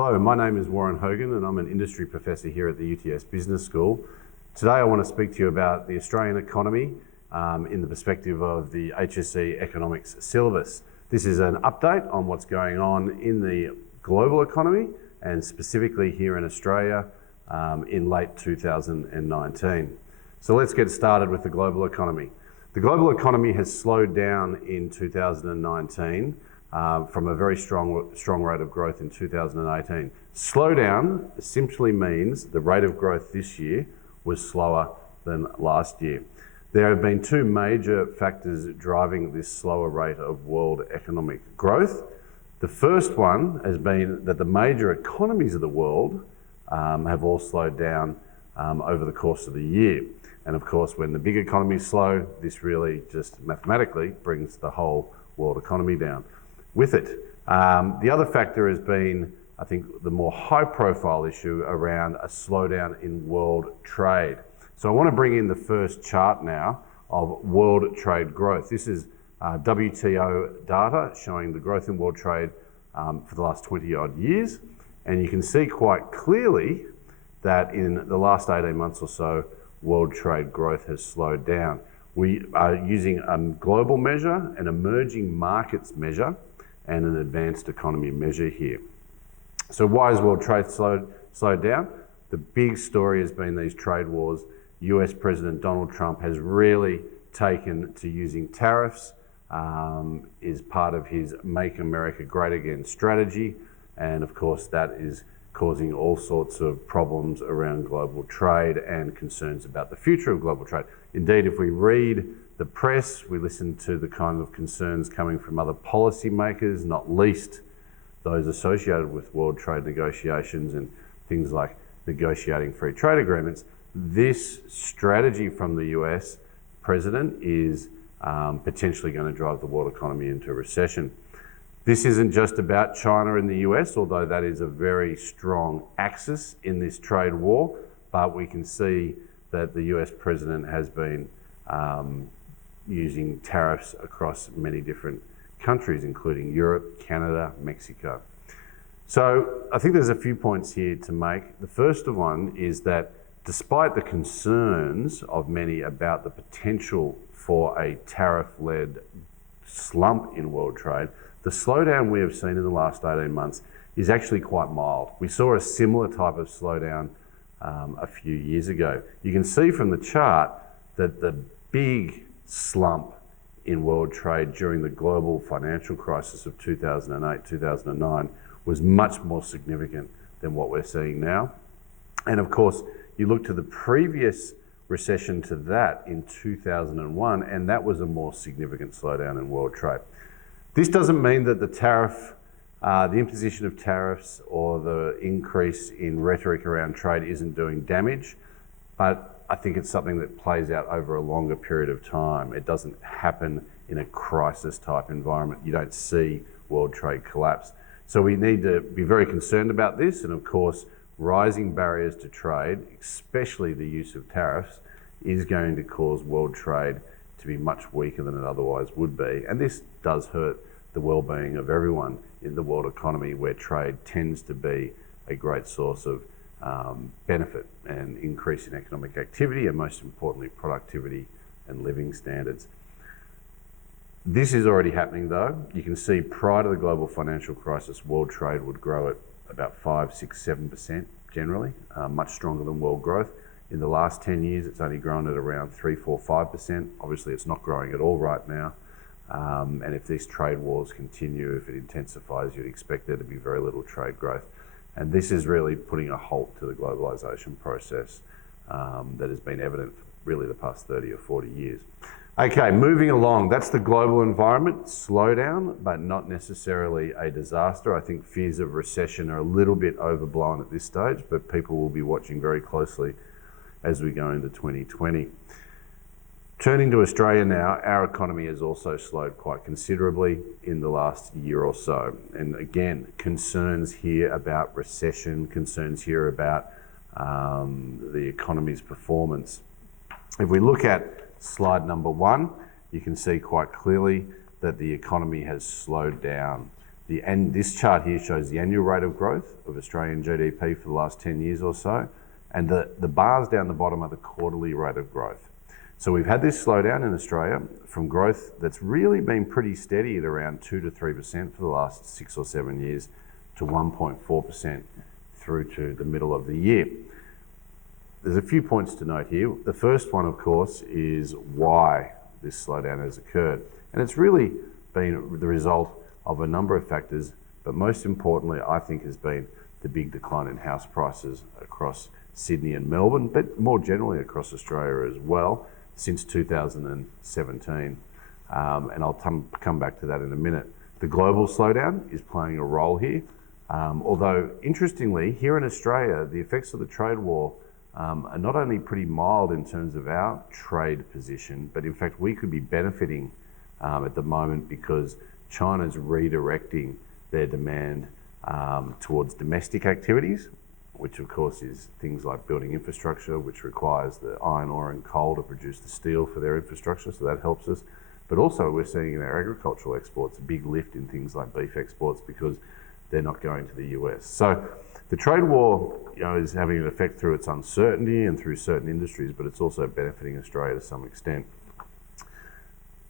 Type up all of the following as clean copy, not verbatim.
Hello, my name is Warren Hogan and I'm an industry professor here at the UTS Business School. Today I want to speak to you about the Australian economy in the perspective of the HSC economics syllabus. This is an update on what's going on in the global economy and specifically here in Australia in late 2019. So let's get started with the global economy. The global economy has slowed down in 2019 from a very strong rate of growth in 2018. Slowdown simply means the rate of growth this year was slower than last year. There have been two major factors driving this slower rate of world economic growth. The first one has been that the major economies of the world have all slowed down over the course of the year. And of course, when the big economies slow, this really just mathematically brings the whole world economy down with it. The other factor has been, I think, the more high-profile issue around a slowdown in world trade. So I want to bring in the first chart now of world trade growth. This is WTO data showing the growth in world trade for the last 20-odd years. And you can see quite clearly that in the last 18 months or so, world trade growth has slowed down. We are using a global measure, an emerging markets measure, and an advanced economy measure here. So why has world trade slowed down? The big story has been these trade wars. US President Donald Trump has really taken to using tariffs is part of his Make America Great Again strategy. And of course, that is causing all sorts of problems around global trade and concerns about the future of global trade. Indeed, if we read the press, we listen to the kind of concerns coming from other policymakers, not least those associated with world trade negotiations and things like negotiating free trade agreements. This strategy from the US president is potentially going to drive the world economy into a recession. This isn't just about China and the US, although that is a very strong axis in this trade war, but we can see that the US president has been using tariffs across many different countries, including Europe, Canada, Mexico. So I think there's a few points here to make. The first one is that despite the concerns of many about the potential for a tariff-led slump in world trade, the slowdown we have seen in the last 18 months is actually quite mild. We saw a similar type of slowdown a few years ago. You can see from the chart that the big slump in world trade during the global financial crisis of 2008, 2009 was much more significant than what we're seeing now. And of course, you look to the previous recession to that in 2001, and that was a more significant slowdown in world trade. This doesn't mean that the imposition of tariffs or the increase in rhetoric around trade isn't doing damage, but I think it's something that plays out over a longer period of time. It doesn't happen in a crisis type environment. You don't see world trade collapse. So we need to be very concerned about this, and of course, rising barriers to trade, especially the use of tariffs, is going to cause world trade to be much weaker than it otherwise would be. And this does hurt the well-being of everyone in the world economy, where trade tends to be a great source of benefit and increase in economic activity, and most importantly, productivity and living standards. This is already happening though. You can see prior to the global financial crisis, world trade would grow at about 5, 6, 7% generally, much stronger than world growth. In the last 10 years, it's only grown at around 3, 4, 5%. Obviously, it's not growing at all right now. And if these trade wars continue, if it intensifies, you'd expect there to be very little trade growth. And this is really putting a halt to the globalization process that has been evident for really the past 30 or 40 years. Okay, moving along, that's the global environment, slowdown, but not necessarily a disaster. I think fears of recession are a little bit overblown at this stage, but people will be watching very closely as we go into 2020. Turning to Australia now, our economy has also slowed quite considerably in the last year or so. And again, concerns here about recession, concerns here about the economy's performance. If we look at slide number 1, you can see quite clearly that the economy has slowed down. This chart here shows the annual rate of growth of Australian GDP for the last 10 years or so, and the bars down the bottom are the quarterly rate of growth. So we've had this slowdown in Australia from growth that's really been pretty steady at around 2 to 3% for the last 6 or 7 years to 1.4% through to the middle of the year. There's a few points to note here. The first one, of course, is why this slowdown has occurred. And it's really been the result of a number of factors, but most importantly, I think, has been the big decline in house prices across Sydney and Melbourne, but more generally across Australia as well, since 2017. And I'll come back to that in a minute. The global slowdown is playing a role here. Although, interestingly, here in Australia, the effects of the trade war are not only pretty mild in terms of our trade position, but in fact, we could be benefiting at the moment because China's redirecting their demand towards domestic activities, which of course is things like building infrastructure, which requires the iron ore and coal to produce the steel for their infrastructure, so that helps us. But also we're seeing in our agricultural exports a big lift in things like beef exports because they're not going to the US. So the trade war, is having an effect through its uncertainty and through certain industries, but it's also benefiting Australia to some extent.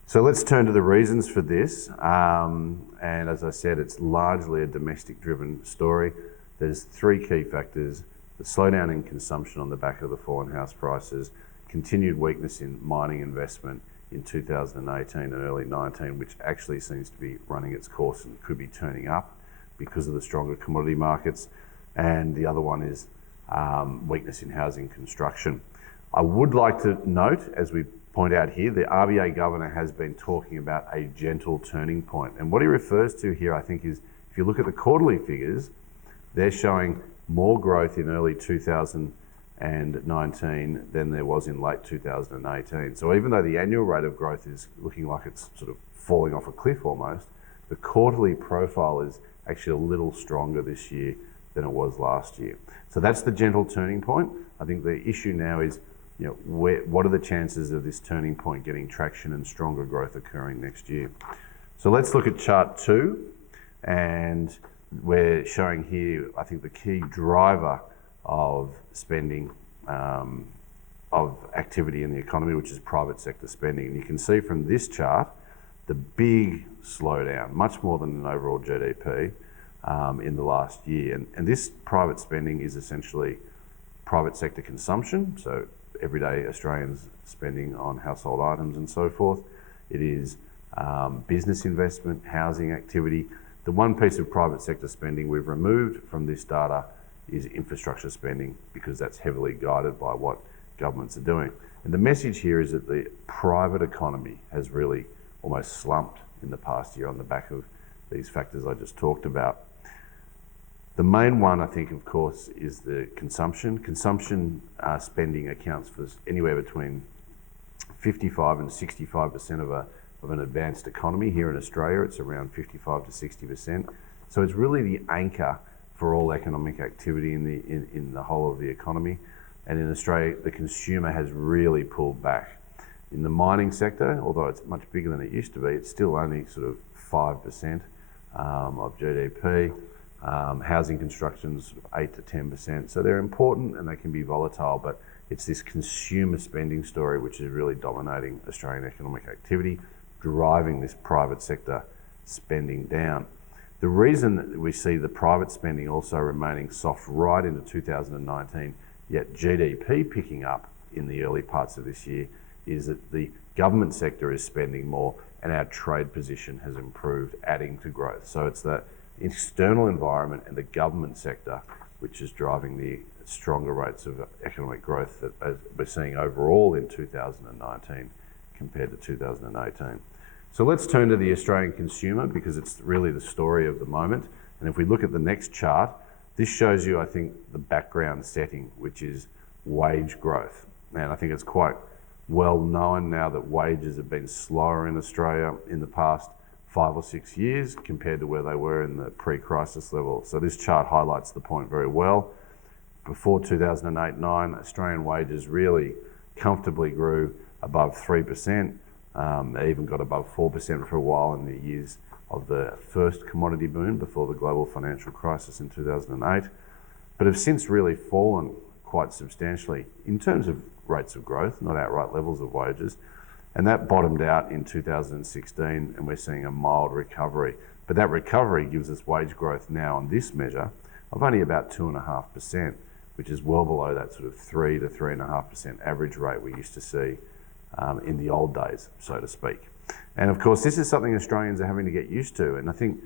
So let's turn to the reasons for this. And as I said, it's largely a domestic-driven story. There's three key factors: the slowdown in consumption on the back of the fall in house prices, continued weakness in mining investment in 2018 and early 19, which actually seems to be running its course and could be turning up because of the stronger commodity markets. And the other one is weakness in housing construction. I would like to note, as we point out here, the RBA governor has been talking about a gentle turning point. And what he refers to here, I think, is if you look at the quarterly figures, they're showing more growth in early 2019 than there was in late 2018. So even though the annual rate of growth is looking like it's sort of falling off a cliff almost, the quarterly profile is actually a little stronger this year than it was last year. So that's the gentle turning point. I think the issue now is, what are the chances of this turning point getting traction and stronger growth occurring next year? So let's look at chart 2, and we're showing here, I think, the key driver of spending, of activity in the economy, which is private sector spending. And you can see from this chart the big slowdown, much more than an overall GDP in the last year. And this private spending is essentially private sector consumption, so everyday Australians spending on household items and so forth. It is business investment, housing activity. The one piece of private sector spending we've removed from this data is infrastructure spending, because that's heavily guided by what governments are doing. And the message here is that the private economy has really almost slumped in the past year on the back of these factors I just talked about. The main one, I think, of course, is the consumption. Consumption spending accounts for anywhere between 55 and 65% of an advanced economy. Here in Australia, it's around 55 to 60%. So it's really the anchor for all economic activity in the whole of the economy. And in Australia, the consumer has really pulled back. In the mining sector, although it's much bigger than it used to be, it's still only sort of 5% of GDP. Housing construction's 8 to 10%. So they're important and they can be volatile, but it's this consumer spending story which is really dominating Australian economic activity, driving this private sector spending down. The reason that we see the private spending also remaining soft right into 2019, yet GDP picking up in the early parts of this year, is that the government sector is spending more and our trade position has improved, adding to growth. So it's the external environment and the government sector which is driving the stronger rates of economic growth that we're seeing overall in 2019 compared to 2018. So let's turn to the Australian consumer, because it's really the story of the moment. And if we look at the next chart, this shows you, I think, the background setting, which is wage growth. And I think it's quite well known now that wages have been slower in Australia in the past 5 or 6 years compared to where they were in the pre-crisis level. So this chart highlights the point very well. Before 2008-9, Australian wages really comfortably grew above 3%. They even got above 4% for a while in the years of the first commodity boom before the global financial crisis in 2008, but have since really fallen quite substantially in terms of rates of growth, not outright levels of wages. And that bottomed out in 2016, and we're seeing a mild recovery. But that recovery gives us wage growth now on this measure of only about 2.5%, which is well below that sort of 3 to 3.5% average rate we used to see in the old days, so to speak. And of course, this is something Australians are having to get used to. And I think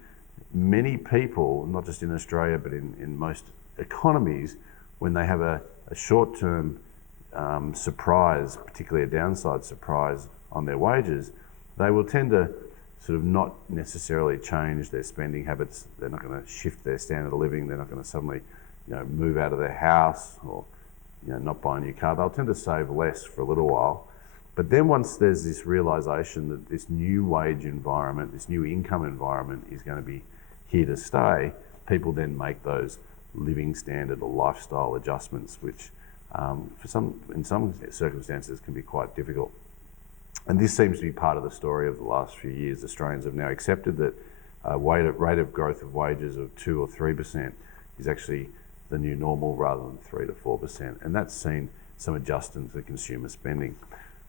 many people, not just in Australia, but in most economies, when they have a short-term surprise, particularly a downside surprise on their wages, they will tend to sort of not necessarily change their spending habits. They're not going to shift their standard of living. They're not going to suddenly, move out of their house or, not buy a new car. They'll tend to save less for a little while. But then once there's this realization that this new wage environment, this new income environment is going to be here to stay, people then make those living standard or lifestyle adjustments, which in some circumstances can be quite difficult. And this seems to be part of the story of the last few years. Australians have now accepted that rate of growth of wages of 2 or 3% is actually the new normal rather than 3 to 4%. And that's seen some adjustments to consumer spending.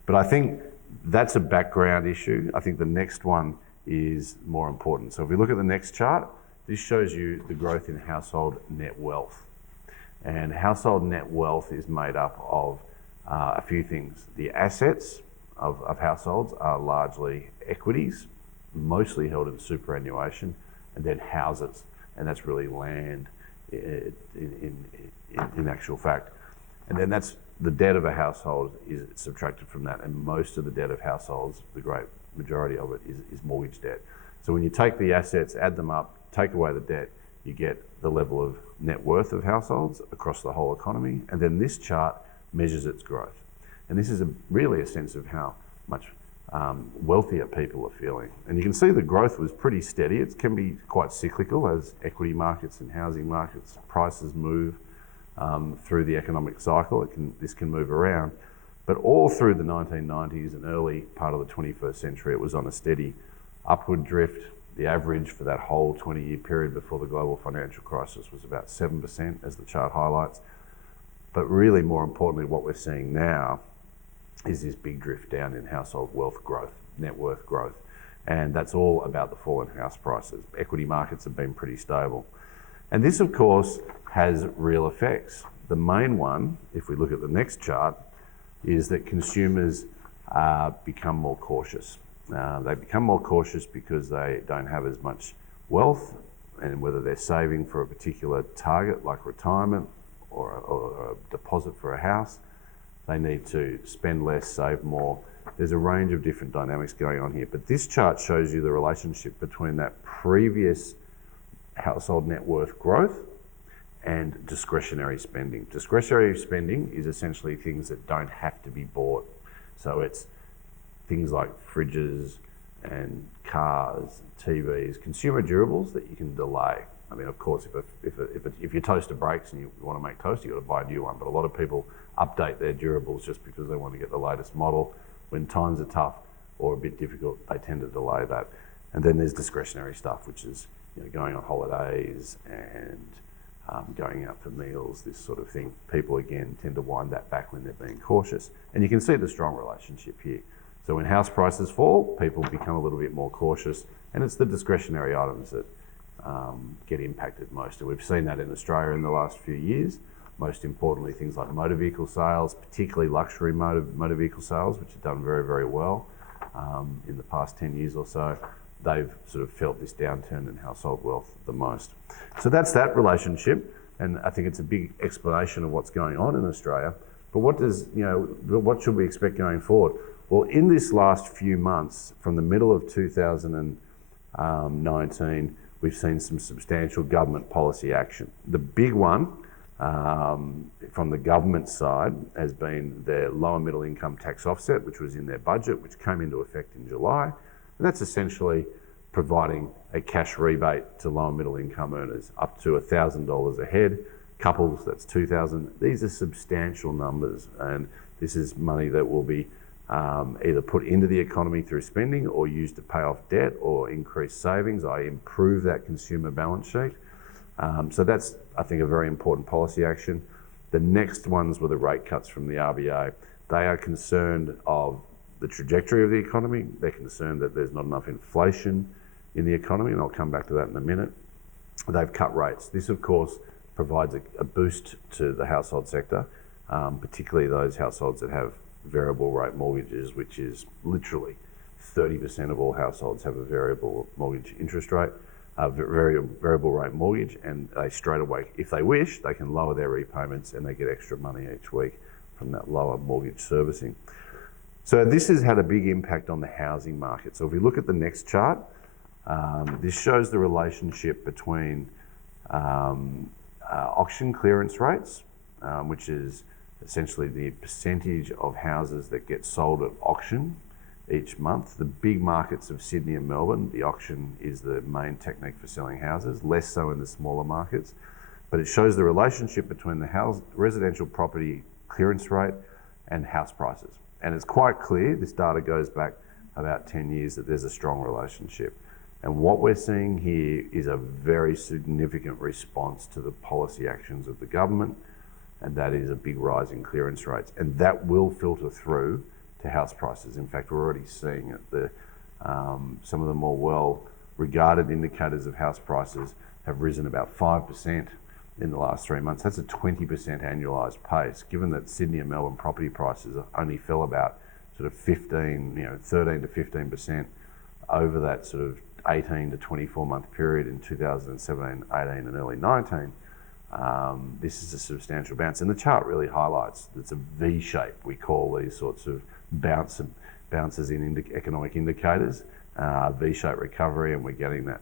But I think that's a background issue. I think the next one is more important. So if we look at the next chart, this shows you the growth in household net wealth. And household net wealth is made up of a few things. The assets of households are largely equities, mostly held in superannuation, and then houses. And that's really land in actual fact. And then that's the debt of a household is subtracted from that, and most of the debt of households, the great majority of it, is mortgage debt. So when you take the assets, add them up, take away the debt, you get the level of net worth of households across the whole economy, and then this chart measures its growth. And this is really a sense of how much wealthier people are feeling. And you can see the growth was pretty steady. It can be quite cyclical as equity markets and housing markets prices move through the economic cycle. This can move around. But all through the 1990s and early part of the 21st century, it was on a steady upward drift. The average for that whole 20-year period before the global financial crisis was about 7%, as the chart highlights. But really, more importantly, what we're seeing now is this big drift down in household wealth growth, net worth growth. And that's all about the fall in house prices. Equity markets have been pretty stable. And this, of course, has real effects. The main one, if we look at the next chart, is that consumers become more cautious. They become more cautious because they don't have as much wealth, and whether they're saving for a particular target like retirement or a deposit for a house, they need to spend less, save more. There's a range of different dynamics going on here, but this chart shows you the relationship between that previous household net worth growth and discretionary spending. Discretionary spending is essentially things that don't have to be bought. So it's things like fridges and cars, TVs, consumer durables that you can delay. I mean, of course, if your toaster breaks and you want to make toast, you've got to buy a new one. But a lot of people update their durables just because they want to get the latest model. When times are tough or a bit difficult, they tend to delay that. And then there's discretionary stuff, which is going on holidays and going out for meals, this sort of thing. People, again, tend to wind that back when they're being cautious. And you can see the strong relationship here. So when house prices fall, people become a little bit more cautious, and it's the discretionary items that get impacted most. And we've seen that in Australia in the last few years. Most importantly, things like motor vehicle sales, particularly luxury motor vehicle sales, which have done very, very well in the past 10 years or so. They've sort of felt this downturn in household wealth the most. So that's that relationship, and I think it's a big explanation of what's going on in Australia. But what should we expect going forward? Well, in this last few months, from the middle of 2019, we've seen some substantial government policy action. The big one from the government side has been their lower middle income tax offset, which was in their budget, which came into effect in July. And that's essentially providing a cash rebate to lower middle income earners up to $1,000 a head. Couples, that's $2,000. These are substantial numbers, and this is money that will be either put into the economy through spending or used to pay off debt or increase savings, I improve that consumer balance sheet. So that's, I think, a very important policy action. The next ones were the rate cuts from the RBA. They are concerned of the trajectory of the economy. They're concerned that there's not enough inflation in the economy, and I'll come back to that in a minute. They've cut rates. This, of course, provides a boost to the household sector, particularly those households that have variable rate mortgages, which is literally 30% of all households have a variable mortgage interest rate, variable rate mortgage, and they straight away, if they wish, they can lower their repayments and they get extra money each week from that lower mortgage servicing. So this has had a big impact on the housing market. So if we look at the next chart, this shows the relationship between auction clearance rates, which is essentially the percentage of houses that get sold at auction each month. The big markets of Sydney and Melbourne, the auction is the main technique for selling houses, less so in the smaller markets. But it shows the relationship between the residential property clearance rate and house prices. And it's quite clear, this data goes back about 10 years, that there's a strong relationship. And what we're seeing here is a very significant response to the policy actions of the government, and that is a big rise in clearance rates. And that will filter through to house prices. In fact, we're already seeing it. Some of the more well-regarded indicators of house prices have risen about 5% in the last 3 months. That's a 20% annualised pace, given that Sydney and Melbourne property prices only fell about sort of 13 to 15% over that sort of 18 to 24 month period in 2017, 18 and early 19. This is a substantial bounce, and the chart really highlights it's a V shape. We call these sorts of bounces in economic indicators, V-shaped recovery, and we're getting that.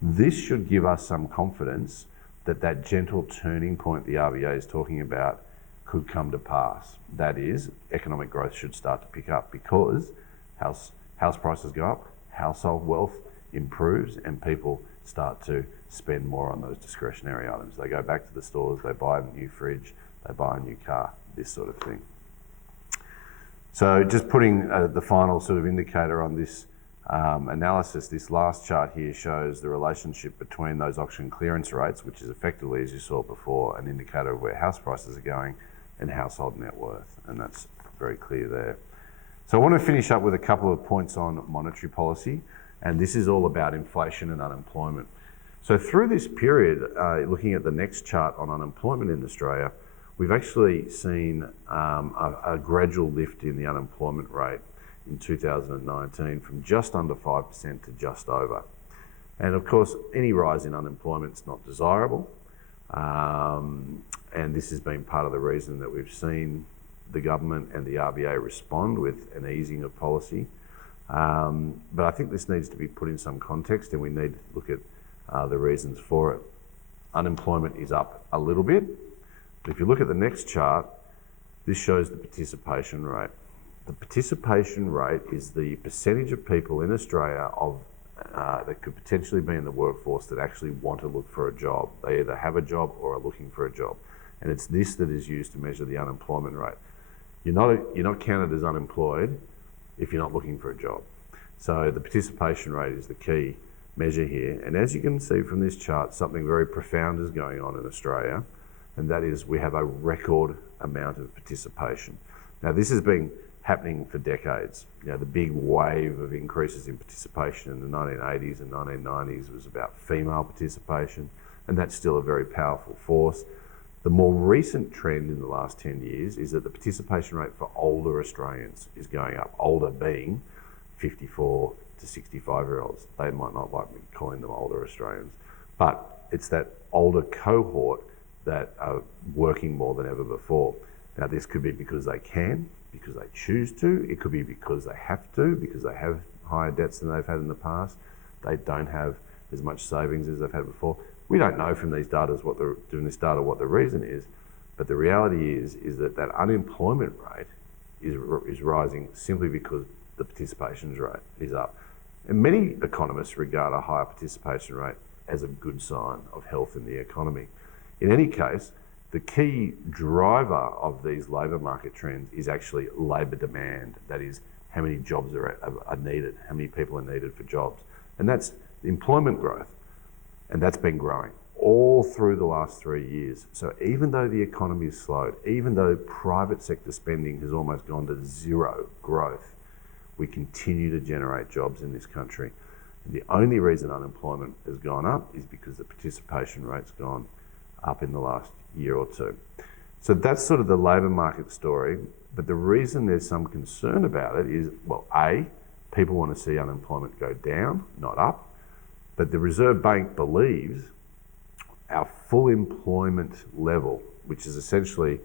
This should give us some confidence that that gentle turning point the RBA is talking about could come to pass. That is, economic growth should start to pick up because house prices go up, household wealth improves, and people start to spend more on those discretionary items. They go back to the stores, they buy a new fridge, they buy a new car, this sort of thing. So just putting the final sort of indicator on this analysis, this last chart here shows the relationship between those auction clearance rates, which is effectively, as you saw before, an indicator of where house prices are going, and household net worth, and that's very clear there. So I want to finish up with a couple of points on monetary policy, and this is all about inflation and unemployment. So through this period, looking at the next chart on unemployment in Australia, we've actually seen a gradual lift in the unemployment rate in 2019 from just under 5% to just over. And of course, any rise in unemployment is not desirable. And this has been part of the reason that we've seen the government and the RBA respond with an easing of policy. But I think this needs to be put in some context, and we need to look at the reasons for it. Unemployment is up a little bit. But if you look at the next chart, this shows the participation rate. The participation rate is the percentage of people in Australia that could potentially be in the workforce that actually want to look for a job. They either have a job or are looking for a job. And it's this that is used to measure the unemployment rate. You're not counted as unemployed if you're not looking for a job. So the participation rate is the key measure here. And as you can see from this chart, something very profound is going on in Australia, and that is we have a record amount of participation. Now, this has been happening for decades. You know, the big wave of increases in participation in the 1980s and 1990s was about female participation, and that's still a very powerful force. The more recent trend in the last 10 years is that the participation rate for older Australians is going up, older being 54 to 65-year-olds. They might not like me calling them older Australians, but it's that older cohort that are working more than ever before. Now, this could be because they can, because they choose to. It could be because they have to, because they have higher debts than they've had in the past. They don't have as much savings as they've had before. We don't know from these data what the reason is, but the reality is that unemployment rate is rising simply because the participation rate is up. And many economists regard a higher participation rate as a good sign of health in the economy. In any case, the key driver of these labour market trends is actually labour demand. That is, how many jobs are needed, how many people are needed for jobs. And that's employment growth. And that's been growing all through the last 3 years. So even though the economy has slowed, even though private sector spending has almost gone to zero growth, we continue to generate jobs in this country. And the only reason unemployment has gone up is because the participation rate's gone up in the last year or two. So that's sort of the labour market story. But the reason there's some concern about it is, well, A, people want to see unemployment go down, not up. But the Reserve Bank believes our full employment level, which is essentially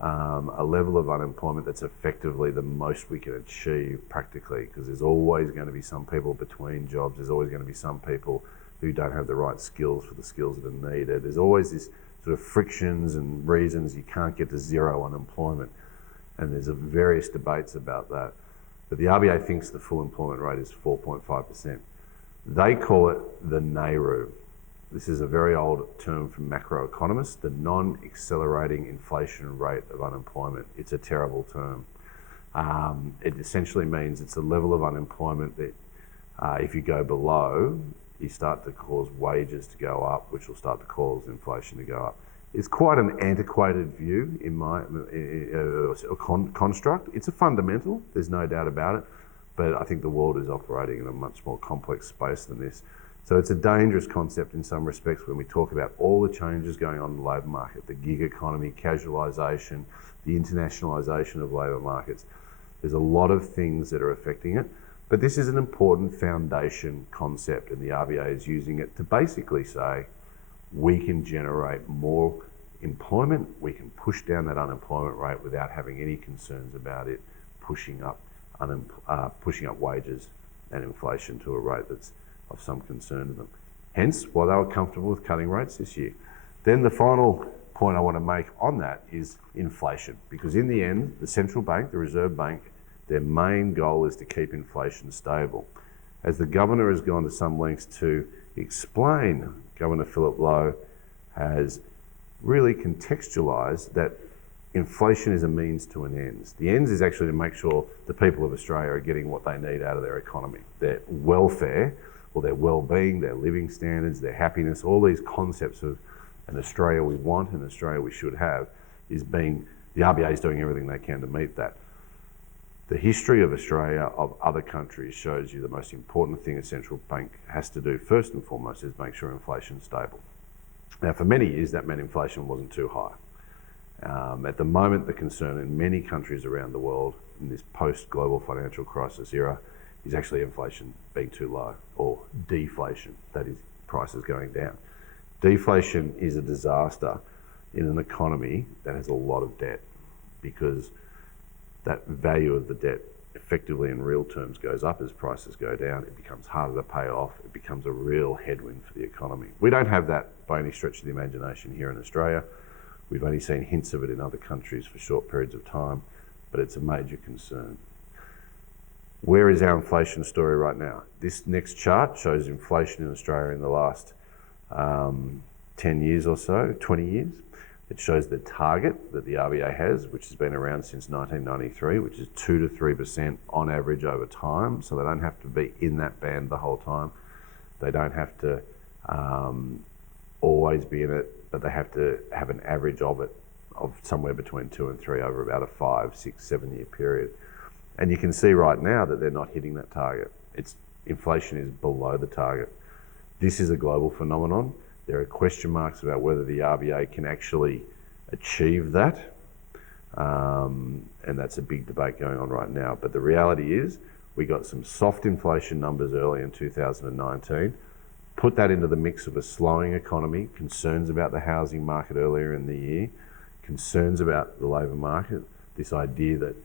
a level of unemployment that's effectively the most we can achieve practically, because there's always going to be some people between jobs, there's always going to be some people who don't have the right skills for the skills that are needed. There's always this sort of frictions and reasons you can't get to zero unemployment. And there's various debates about that. But the RBA thinks the full employment rate is 4.5%. They call it the NAIRU. This is a very old term from macroeconomists, the non-accelerating inflation rate of unemployment. It's a terrible term. It essentially means it's a level of unemployment that if you go below, you start to cause wages to go up, which will start to cause inflation to go up. It's quite an antiquated view in my construct. It's a fundamental, there's no doubt about it. But I think the world is operating in a much more complex space than this. So it's a dangerous concept in some respects when we talk about all the changes going on in the labour market, the gig economy, casualisation, the internationalisation of labour markets. There's a lot of things that are affecting it. But this is an important foundation concept, and the RBA is using it to basically say, we can generate more employment, we can push down that unemployment rate without having any concerns about it pushing up wages and inflation to a rate that's of some concern to them. Hence, why they were comfortable with cutting rates this year. Then the final point I want to make on that is inflation, because in the end, the central bank, the Reserve Bank, their main goal is to keep inflation stable. As the governor has gone to some lengths to explain, Governor Philip Lowe has really contextualised that inflation is a means to an end. The ends is actually to make sure the people of Australia are getting what they need out of their economy. Their welfare, or their well-being, their living standards, their happiness, all these concepts of an Australia we want and Australia we should have, the RBA is doing everything they can to meet that. The history of Australia, of other countries, shows you the most important thing a central bank has to do first and foremost is make sure inflation's stable. Now, for many years, that meant inflation wasn't too high. At the moment, the concern in many countries around the world in this post-global financial crisis era is actually inflation being too low, or deflation, that is, prices going down. Deflation is a disaster in an economy that has a lot of debt, because that value of the debt effectively in real terms goes up as prices go down. It becomes harder to pay off. It becomes a real headwind for the economy. We don't have that by any stretch of the imagination here in Australia. We've only seen hints of it in other countries for short periods of time, but it's a major concern. Where is our inflation story right now? This next chart shows inflation in Australia in the last 10 years or so, 20 years. It shows the target that the RBA has, which has been around since 1993, which is 2 to 3% on average over time. So they don't have to be in that band the whole time. They don't have to always be in it, but they have to have an average of it, of somewhere between 2 and 3 over about a 5, 6, 7 year period. And you can see right now that they're not hitting that target. Inflation is below the target. This is a global phenomenon. There are question marks about whether the RBA can actually achieve that. And that's a big debate going on right now. But the reality is we got some soft inflation numbers early in 2019. Put that into the mix of a slowing economy, concerns about the housing market earlier in the year, concerns about the labour market, this idea that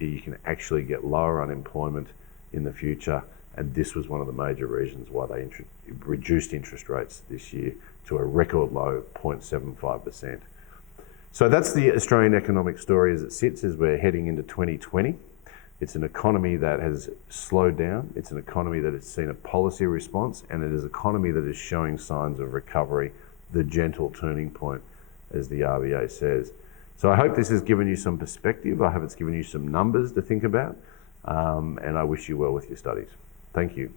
you can actually get lower unemployment in the future, and this was one of the major reasons why they reduced interest rates this year to a record low 0.75%. So that's the Australian economic story as it sits as we're heading into 2020. It's an economy that has slowed down, it's an economy that has seen a policy response, and it is an economy that is showing signs of recovery, the gentle turning point, as the RBA says. So I hope this has given you some perspective. I hope it's given you some numbers to think about. and I wish you well with your studies. Thank you.